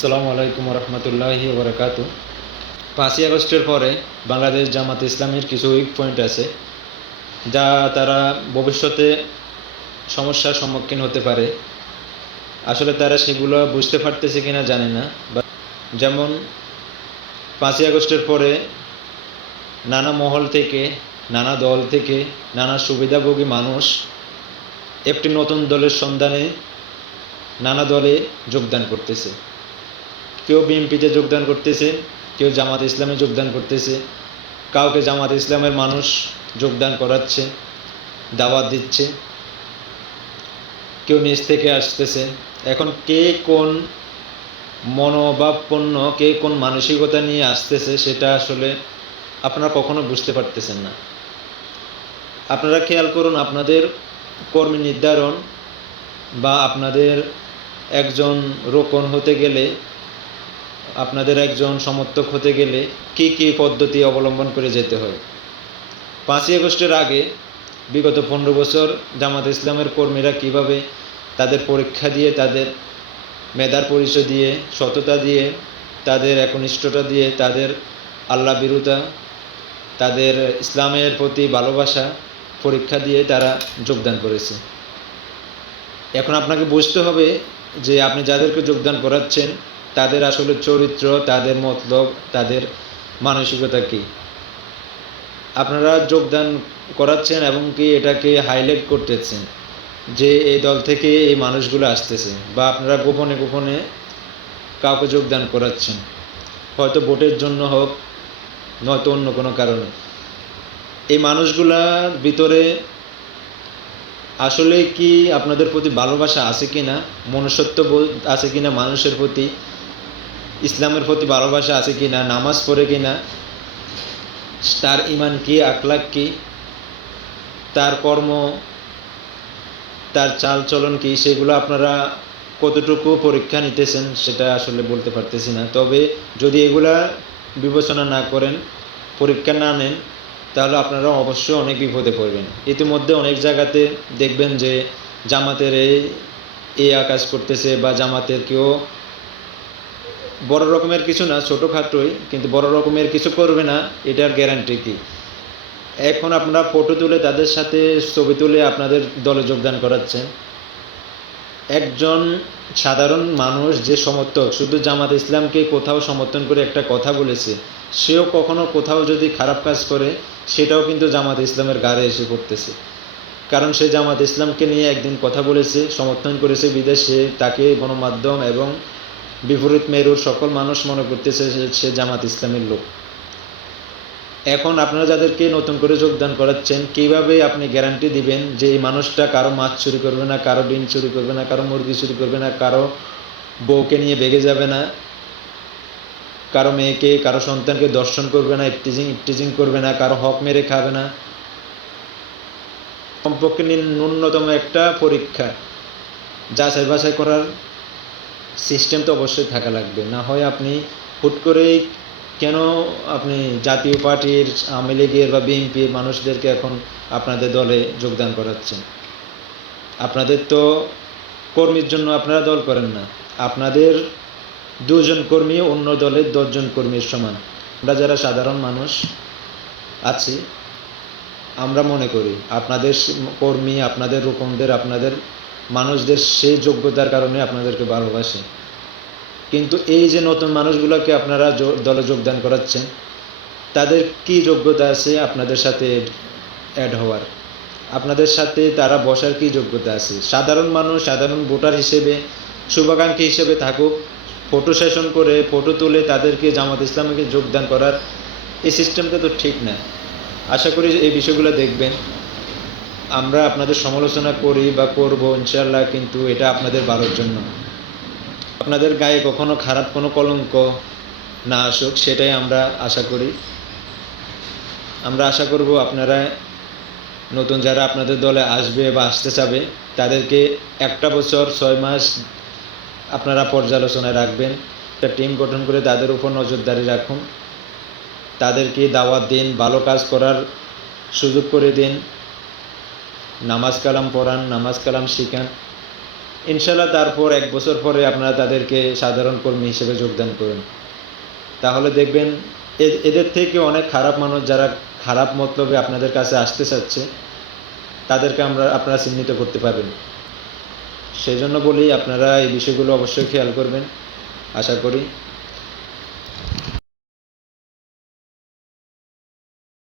আসসালামু আলাইকুম রহমতুল্লাহি বরকাতু। 5ই আগস্টের পরে বাংলাদেশ জামাত ইসলামের কিছু উইক পয়েন্ট আছে যা তারা ভবিষ্যতে সমস্যার সম্মুখীন হতে পারে। আসলে তারা সেগুলো বুঝতে পারতেছে কিনা জানে না। যেমন 5ই আগস্টের পরে নানা মহল থেকে, নানা দল থেকে, নানা সুবিধাভোগী মানুষ একটি নতুন দলের সন্ধানে নানা দলে যোগদান করতেছে। কেউ বিএনপিতে যোগদান করতেছে, কেউ জামাত ইসলামে যোগদান করতেছে, কাউকে জামাত ইসলামের মানুষ যোগদান করাচ্ছে, দাওয়াত দিচ্ছে, কেউ নিজ থেকে আসতেছে। এখন কে কোন মনোভাবপন্ন, কে কোন মানসিকতা নিয়ে আসতেছে সেটা আসলে আপনারা কখনো বুঝতে পারতেছেন না। আপনারা খেয়াল করুন, আপনাদের কর্মী নির্ধারণ বা আপনাদের একজন রোকন হতে গেলে, আপনাদের একজন সমর্থক হতে গেলে কি কি পদ্ধতি অবলম্বন করে যেতে হয়। 5ই আগস্টের আগে বিগত 15 বছর জামাত ইসলামের কর্মীরা কিভাবে তাদের পরীক্ষা দিয়ে, তাদের মেধার পরিচয় দিয়ে, সততা দিয়ে, তাদের একনিষ্ঠতা দিয়ে, তাদের আল্লাহ বিরুদ্ধা, তাদের ইসলামের প্রতি ভালোবাসা পরীক্ষা দিয়ে তারা যোগদান করেছে। এখন আপনাকে বুঝতে হবে যে আপনি যাদেরকে যোগদান করাচ্ছেন তাদের আসলে চরিত্র, তাদের মতলব, তাদের মানসিকতা কী। আপনারা যোগদান করাচ্ছেন এবং কি এটাকে হাইলাইট করতেছেন যে এই দল থেকে এই মানুষগুলো আসতেছে, বা আপনারা গোপনে গোপনে কাউকে যোগদান করাচ্ছেন, হয়তো ভোটের জন্য হোক, নয়তো অন্য কোনো কারণে। এই মানুষগুলার ভিতরে আসলে কি আপনাদের প্রতি ভালোবাসা আছে কিনা, মনুষ্যত্ববোধ আছে কিনা, মানুষের প্রতি, ইসলামের প্রতি ভালোবাসা আছে কিনা, নামাজ পড়ে কিনা, তার ইমান কি, আখলাক কি, তার কর্ম, তার চাল চলন কি, সেগুলো আপনারা কতটুকু পরীক্ষা নিতেছেন সেটা আসলে বলতে পারতেছি না। তবে যদি এগুলা বিবেচনা না করেন, পরীক্ষা না নেন, তাহলে আপনারা অবশ্যই অনেক বিপদে পড়বেন। ইতিমধ্যে অনেক জায়গাতে দেখবেন যে জামাতের এই কাজ করতেছে, বা জামাতের কেউ বড় রকমের কিছু না, ছোটোখাটোই, কিন্তু বড় রকমের কিছু করবে না, এটার গ্যারান্টি কি? এখন আপনারা ফটো তুলে তাদের সাথে ছবি তুলে আপনাদের দলে যোগদান করাচ্ছেন। একজন সাধারণ মানুষ যে সমর্থক, শুধু জামাত ইসলামকে কোথাও সমর্থন করে একটা কথা বলেছে, সেও কখনো কোথাও যদি খারাপ কাজ করে সেটাও কিন্তু জামাত ইসলামের গাড়ে এসে পড়তেছে। কারণ সে জামাত ইসলামকে নিয়ে একদিন কথা বলেছে, সমর্থন করেছে, বিদেশে তাকে গণমাধ্যম এবং বিপরীত মেরুর সকল মানুষ মনে করতেছে সে জামাত ইসলামের লোক। এখন আপনারা যাদেরকে নতুন করে যোগদান করাচ্ছেন, কীভাবে আপনি গ্যারান্টি দিবেন যে এই মানুষটা কারো মাছ চুরি করবে না, কারো ডিম চুরি করবে না, কারো মুরগি চুরি করবে না, কারো বউকে নিয়ে বেগে যাবে না, কারো মেয়েকে, কারো সন্তানকে দর্শন করবে না, ইফটিজিং করবে না, কারো হক মেরে খাবে না। কমপক্ষে ন্যূনতম একটা পরীক্ষা, যাচাই বাছাই করার সিস্টেম তো অবশ্যই থাকা লাগবে। না হয় আপনি হুট করেই কেন আপনি জাতীয় পার্টির, আওয়ামী লীগের বা বিএনপির মানুষদেরকে এখন আপনাদের দলে যোগদান করাচ্ছেন? আপনাদের তো কর্মীর জন্য আপনারা দল করেন না, আপনাদের 2 জন কর্মী অন্য দলের 10 জন কর্মীর সমান। আমরা যারা সাধারণ মানুষ আছি, আমরা মনে করি আপনাদের কর্মী, আপনাদের রোকনদের, আপনাদের মানুষদের সেই যোগ্যতার কারণে আপনাদেরকে ভালোবাসে। কিন্তু এই যে নতুন মানুষগুলোকে আপনারা দলে যোগদান করাচ্ছেন, তাদের কি যোগ্যতা আছে আপনাদের সাথে অ্যাড হওয়ার? আপনাদের সাথে তারা বসার কি যোগ্যতা আছে? সাধারণ মানুষ, সাধারণ ভোটার হিসেবে, শুভাকাঙ্ক্ষী হিসেবে থাকুক, ফটো সেশন করে ফটো তুলে তাদেরকে জামাত ইসলামকে যোগদান করার এই সিস্টেমটা তো ঠিক না। আশা করি এই বিষয়গুলো দেখবেন। আমরা আপনাদের সমালোচনা করি বা করব ইনশাআল্লাহ, কিন্তু এটা আপনাদের ভালোর জন্য। আপনাদের গায়ে কখনো খারাপ কোনো কলঙ্ক না আসুক, সেটাই আমরা আশা করি। আমরা আশা করব আপনারা নতুন যারা আপনাদের দলে আসবে বা আসতে চাবে, তাদেরকে 1টা বছর 6 মাস আপনারা পর্যালোচনায় রাখবেন। একটা টিম গঠন করে তাদের উপর নজরদারি রাখুন, তাদেরকে দাওয়াত দিন, ভালো কাজ করার সুযোগ করে দিন, নামাজ কালাম পড়ান, নামাজ কালাম শিখান। ইনশাল্লাহ তারপর 1 বছর পরে আপনারা তাদেরকে সাধারণ কর্মী হিসেবে যোগদান করুন। তাহলে দেখবেন এদের থেকে অনেক খারাপ মানুষ যারা খারাপ মতলবে আপনাদের কাছে আসতে চাচ্ছে তাদেরকে আপনারা চিহ্নিত করতে পারবেন। সেজন্য বলি আপনারা এই বিষয়গুলো অবশ্যই খেয়াল করবেন, আশা করি।